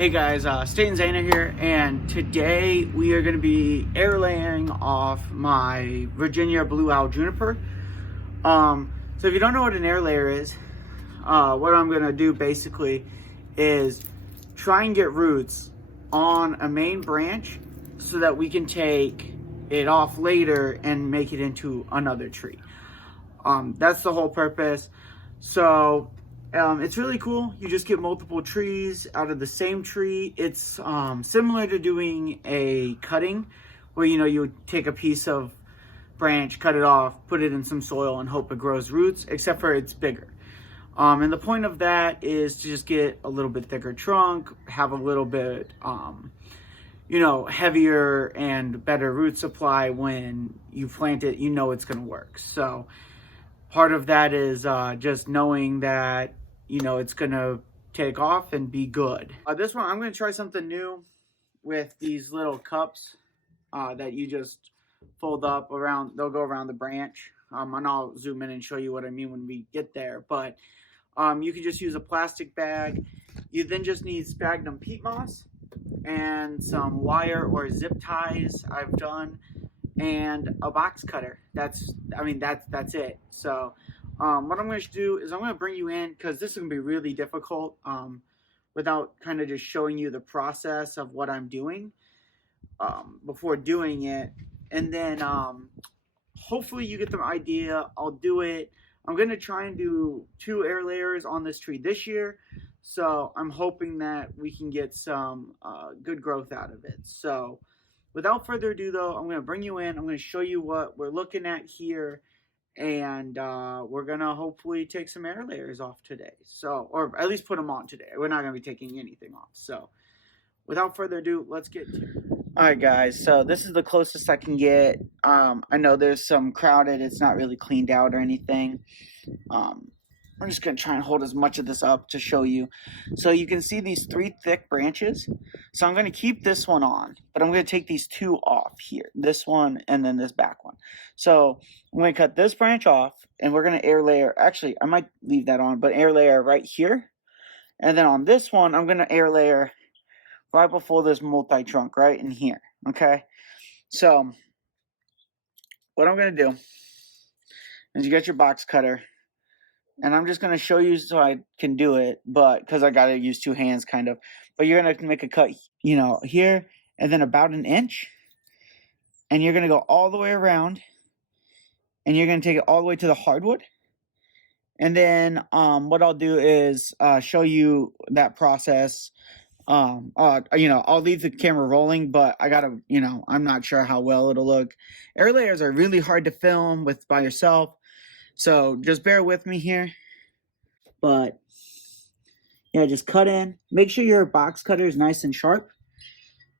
Hey guys, State Zana here, and today we are going to be air layering off my Virginia Blue Owl Juniper. So if you don't know what an air layer is, what I'm going to do basically is try and get roots on a main branch so that we can take it off later and make it into another tree. That's the whole purpose. So it's really cool. You just get multiple trees out of the same tree. It's similar to doing a cutting where, you know, you would take a piece of branch, cut it off, put it in some soil and hope it grows roots, except for it's bigger. And the point of that is to just get a little bit thicker trunk, have a little bit, you know, heavier and better root supply. When you plant it, you know it's going to work. So part of that is just knowing that, you know, it's going to take off and be good. This one, I'm going to try something new with these little cups that you just fold up around. They'll go around the branch. And I'll zoom in and show you what I mean when we get there. But you can just use a plastic bag. You then just need sphagnum peat moss and some wire or zip ties I've done, and a box cutter. That's it. So what I'm going to do is I'm going to bring you in, because this is going to be really difficult without kind of just showing you the process of what I'm doing before doing it. And then hopefully you get the idea. I'll do it. I'm going to try and do 2 air layers on this tree this year. So I'm hoping that we can get some good growth out of it. So without further ado, though, I'm going to bring you in. I'm going to show you what we're looking at here. And we're going to hopefully take some air layers off today. So, or at least put them on today. We're not going to be taking anything off. So without further ado, let's get to it. All right, guys. So this is the closest I can get. I know there's some crowded. It's not really cleaned out or anything. I'm just going to try and hold as much of this up to show you. So you can see these 3 thick branches. So I'm going to keep this one on, but I'm going to take these 2 off here. This one and then this back one. So I'm going to cut this branch off, and we're going to air layer. Actually, I might leave that on, but air layer right here. And then on this one, I'm going to air layer right before this multi-trunk right in here. Okay. So what I'm going to do is you get your box cutter. And I'm just going to show you so I can do it, but because I got to use 2 hands kind of. But you're going to make a cut, you know, here and then about 1 inch. And you're going to go all the way around. And you're going to take it all the way to the hardwood. And then what I'll do is show you that process. You know, I'll leave the camera rolling, but I got to, you know, I'm not sure how well it'll look. Air layers are really hard to film with by yourself. So just bear with me here. But yeah, just cut in. Make sure your box cutter is nice and sharp.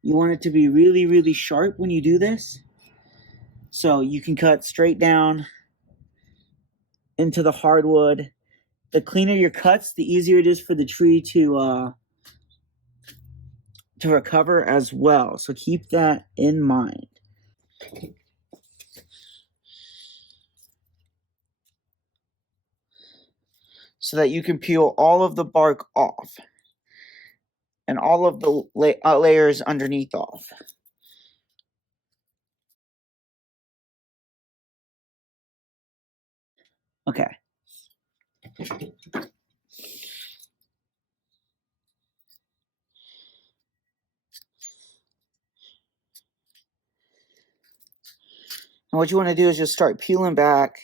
You want it to be really, really sharp when you do this. So you can cut straight down into the hardwood. The cleaner your cuts, the easier it is for the tree to recover as well. So keep that in mind. So that you can peel all of the bark off and all of the layers underneath off. Okay. And what you want to do is just start peeling back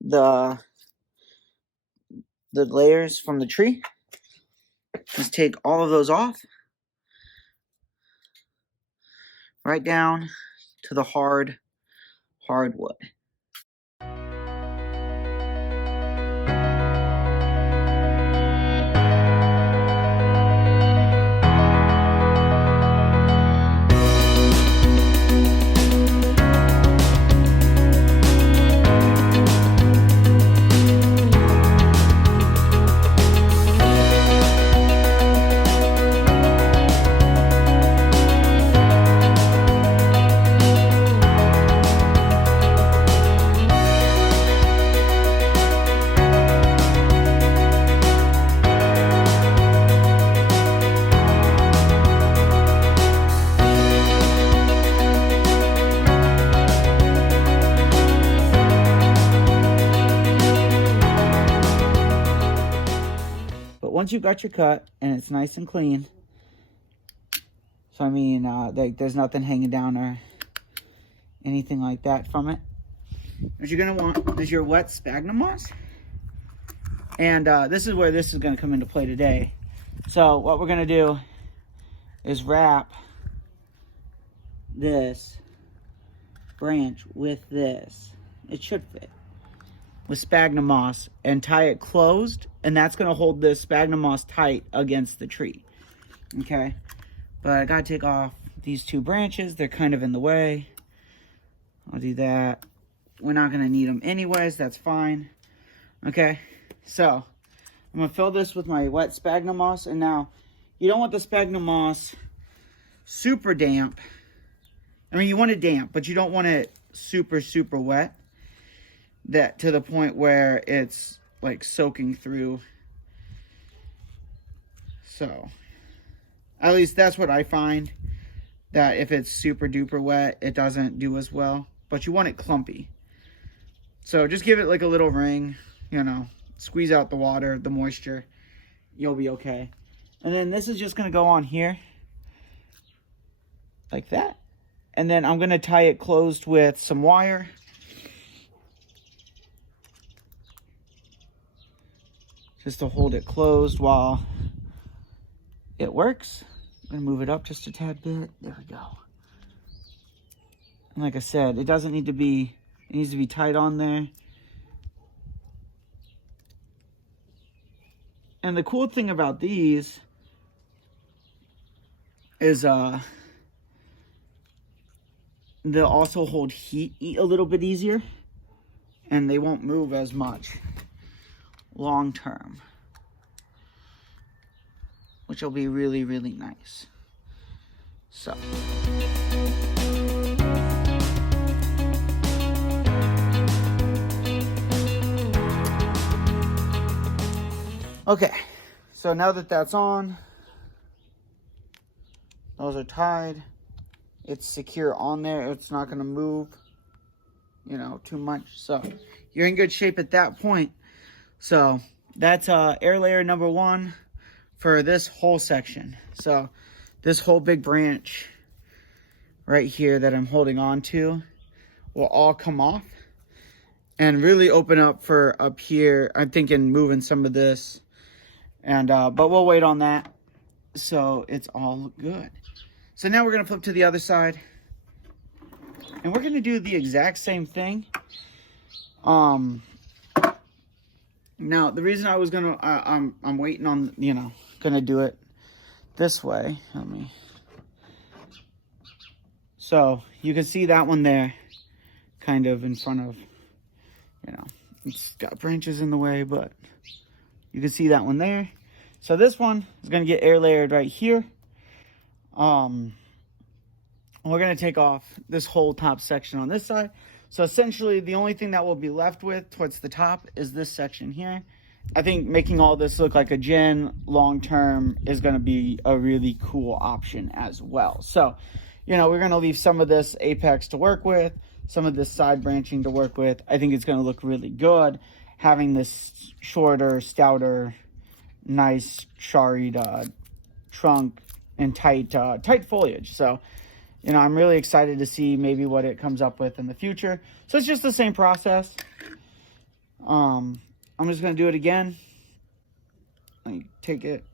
the layers from the tree. Just take all of those off. Right down to the hardwood. once you've got your cut and it's nice and clean, so I mean, like there's nothing hanging down or anything like that from it, what you're gonna want is your wet sphagnum moss. And this is where this is gonna come into play today. So what we're gonna do is wrap this branch with this, it should fit, with sphagnum moss, and tie it closed, and that's going to hold this sphagnum moss tight against the tree. Okay, but I gotta take off these two branches, they're kind of in the way. I'll do that. We're not going to need them anyways, that's fine. Okay, so I'm going to fill this with my wet sphagnum moss. And now you don't want the sphagnum moss super damp. I mean, you want it damp, but you don't want it super wet, that to the point where it's like soaking through. So at least that's what I find, that if it's super duper wet, it doesn't do as well. But you want it clumpy, so just give it like a little ring, you know, squeeze out the water, the moisture, you'll be okay. And then this is just going to go on here like that. And then I'm going to tie it closed with some wire. Just to hold it closed while it works. I'm going to move it up just a tad bit. There we go. And like I said, it doesn't need to be, it needs to be tight on there. And the cool thing about these is they'll also hold heat a little bit easier, and they won't move as much long term, which will be really nice. So okay, so now that that's on, those are tied, it's secure on there, it's not going to move, you know, too much. So you're in good shape at that point. So that's air layer number 1 for this whole section. So this whole big branch right here that I'm holding on to will all come off and really open up for up here. I'm thinking moving some of this, and but we'll wait on that. So it's all good. So now we're going to flip to the other side, and we're going to do the exact same thing. Now the reason I was going to, I'm waiting on, you know, going to do it this way. Let me. So you can see that one there, kind of in front of, you know, it's got branches in the way, but you can see that one there. So this one is going to get air layered right here. We're going to take off this whole top section on this side. So essentially the only thing that we'll be left with towards the top is this section here. I think making all this look like a gin long term is going to be a really cool option as well. So, you know, we're going to leave some of this apex to work with, some of this side branching to work with. I think it's going to look really good having this shorter, stouter, nice sharied trunk and tight foliage. So, you know, I'm really excited to see maybe what it comes up with in the future. So it's just the same process. I'm just going to do it again. Let me take it.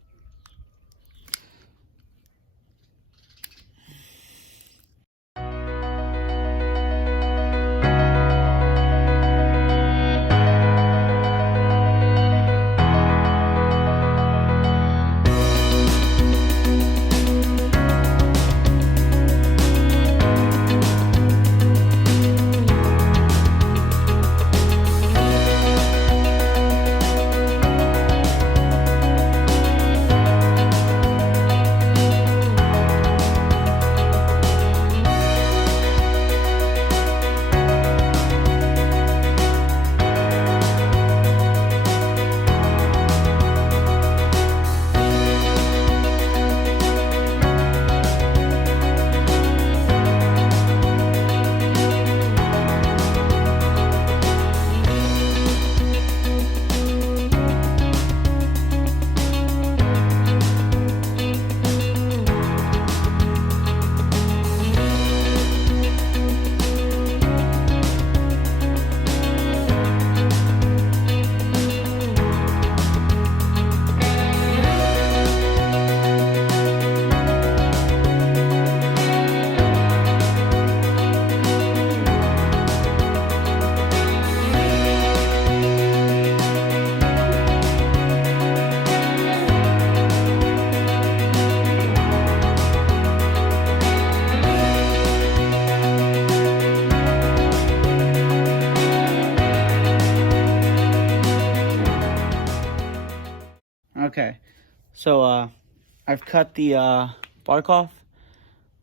I've cut the bark off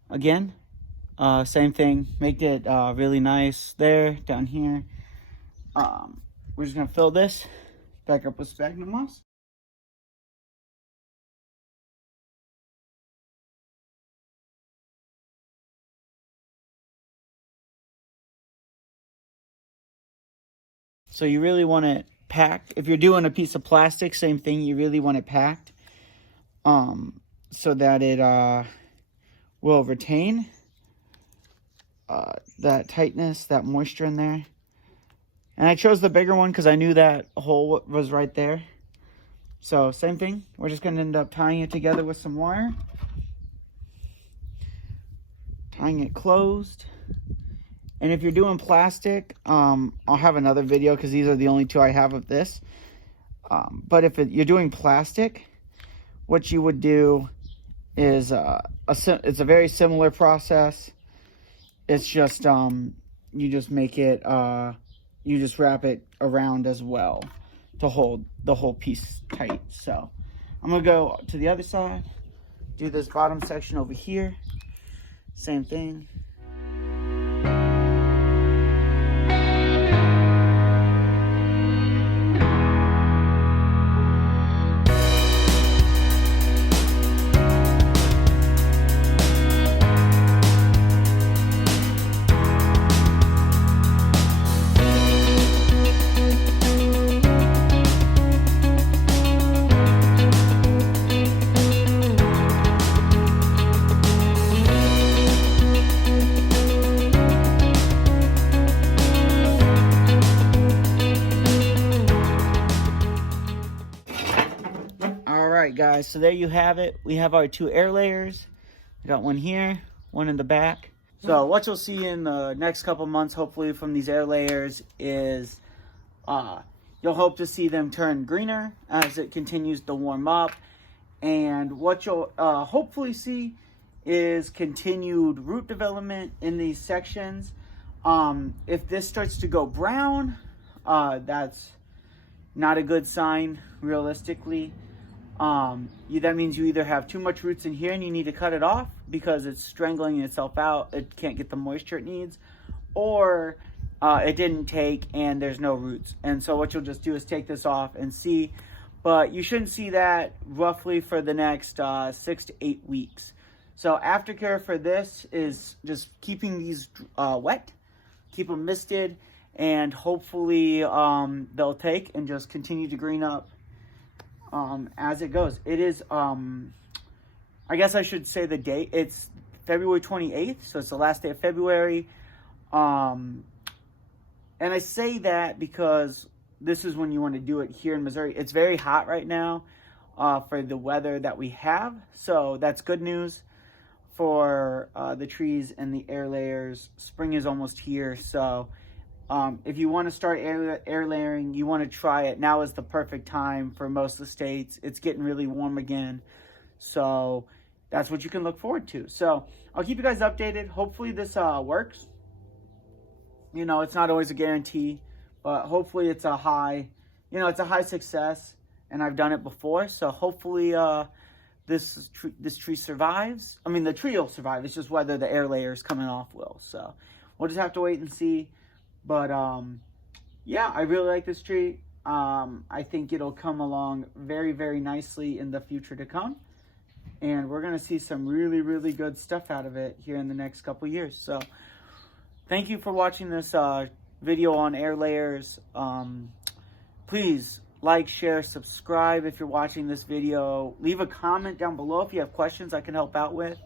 again. Same thing, make it really nice there, down here. We're just gonna fill this back up with sphagnum moss. So you really want it packed. If you're doing a piece of plastic, same thing, you really want it packed so that it will retain that tightness, that moisture in there. And I chose the bigger one because I knew that hole was right there. So same thing, we're just going to end up tying it together with some wire. Tying it closed. And if you're doing plastic, I'll have another video because these are the only two I have of this. But if you're doing plastic, what you would do is it's a very similar process. It's just you just make it you just wrap it around as well to hold the whole piece tight. So I'm gonna go to the other side, do this bottom section over here, same thing. Alright guys, so there you have it. We have our two air layers. We got one here, one in the back. So what you'll see in the next couple months, hopefully from these air layers, is you'll hope to see them turn greener as it continues to warm up. And what you'll hopefully see is continued root development in these sections. If this starts to go brown, that's not a good sign realistically. That means you either have too much roots in here and you need to cut it off because it's strangling itself out, it can't get the moisture it needs, or it didn't take and there's no roots. And so what you'll just do is take this off and see, but you shouldn't see that roughly for the next 6 to 8 weeks. So aftercare for this is just keeping these wet, keep them misted, and hopefully they'll take and just continue to green up as it goes. It is, I guess I should say the date. It's February 28th, so it's the last day of February. And I say that because this is when you want to do it here in Missouri. It's very hot right now for the weather that we have, so that's good news for the trees and the air layers. Spring is almost here, so if you want to start air layering, you want to try it. Now is the perfect time for most of the states. It's getting really warm again. So that's what you can look forward to. So I'll keep you guys updated. Hopefully this works. You know, it's not always a guarantee, but hopefully it's a high, it's a high success, and I've done it before. So hopefully this tree survives. I mean, the tree will survive. It's just whether the air layers coming off will. So we'll just have to wait and see. But yeah, I really like this tree. I think it'll come along very, very nicely in the future to come. And we're going to see some really, really good stuff out of it here in the next couple years. So thank you for watching this video on air layers. Please like, share, subscribe if you're watching this video. Leave a comment down below if you have questions I can help out with.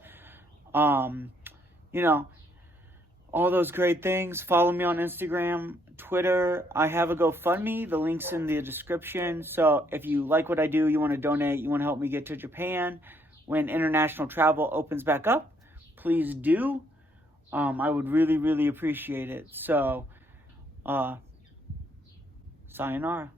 All those great things. Follow me on Instagram, Twitter. I have a GoFundMe. The link's in the description. So if you like what I do, you want to donate, you want to help me get to Japan when international travel opens back up, please do. I would really, really appreciate it. So, sayonara.